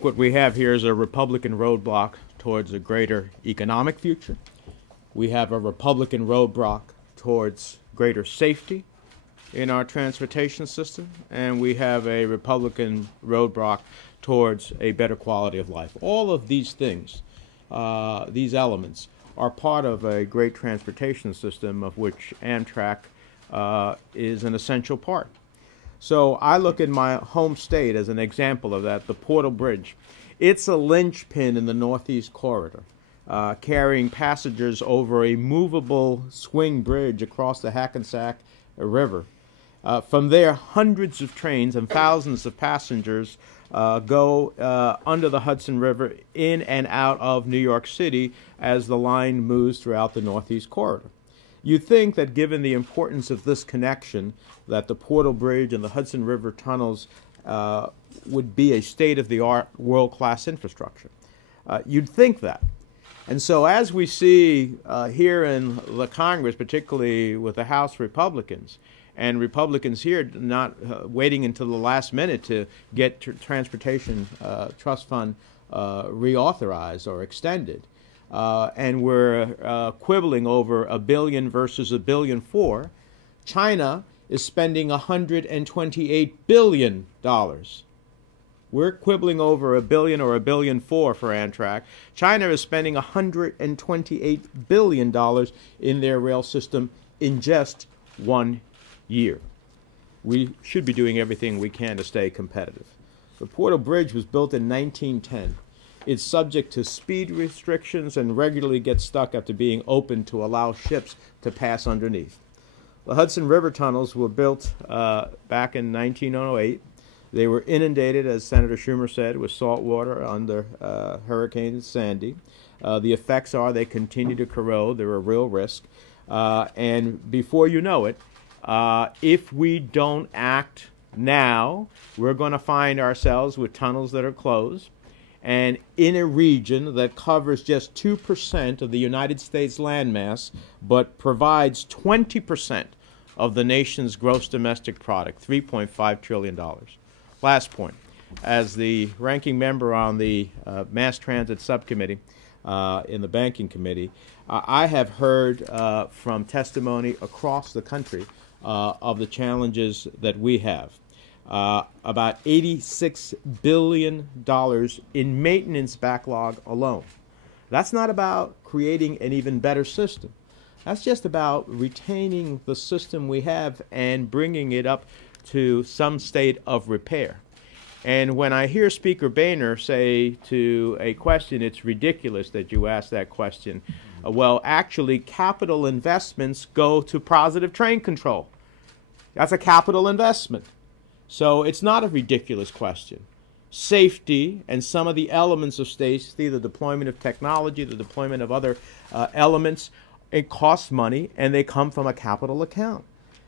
What we have here is a Republican roadblock towards a greater economic future. We have a Republican roadblock towards greater safety in our transportation system, and we have a Republican roadblock towards a better quality of life. All of these things, these elements, are part of a great transportation system of which Amtrak is an essential part. So I look at my home state as an example of that, the Portal Bridge. It's a linchpin in the Northeast Corridor, carrying passengers over a movable swing bridge across the Hackensack River. From there, hundreds of trains and thousands of passengers go under the Hudson River in and out of New York City as the line moves throughout the Northeast Corridor. You'd think that given the importance of this connection, that the Portal Bridge and the Hudson River tunnels would be a state-of-the-art, world-class infrastructure. You'd think that. And so as we see here in the Congress, particularly with the House Republicans, and Republicans here not waiting until the last minute to get Transportation Trust Fund reauthorized or extended, and we're quibbling over $1 billion versus $1.4 billion. China is spending $128 billion. We're quibbling over $1 billion or $1.4 billion for Amtrak. China is spending $128 billion in their rail system in just 1 year. We should be doing everything we can to stay competitive. The Portal Bridge was built in 1910. It's subject to speed restrictions and regularly gets stuck after being opened to allow ships to pass underneath. The Hudson River tunnels were built back in 1908. They were inundated, as Senator Schumer said, with salt water under Hurricane Sandy. The effects are they continue to corrode. They're a real risk. And before you know it, if we don't act now, we're going to find ourselves with tunnels that are closed. And in a region that covers just 2% of the United States landmass, but provides 20% of the nation's gross domestic product, $3.5 trillion. Last point. As the ranking member on the Mass Transit Subcommittee in the Banking Committee, I have heard from testimony across the country of the challenges that we have. About $86 billion in maintenance backlog alone. That's not about creating an even better system. That's just about retaining the system we have and bringing it up to some state of repair. And when I hear Speaker Boehner say to a question, it's ridiculous that you ask that question. Well, actually, capital investments go to positive train control. That's a capital investment. So it's not a ridiculous question. Safety and some of the elements of safety, the deployment of technology, the deployment of other elements, it costs money and they come from a capital account.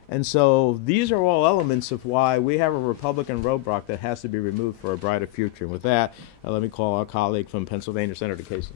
And so these are all elements of why we have a Republican roadblock that has to be removed for a brighter future. And with that, let me call our colleague from Pennsylvania, Senator Casey.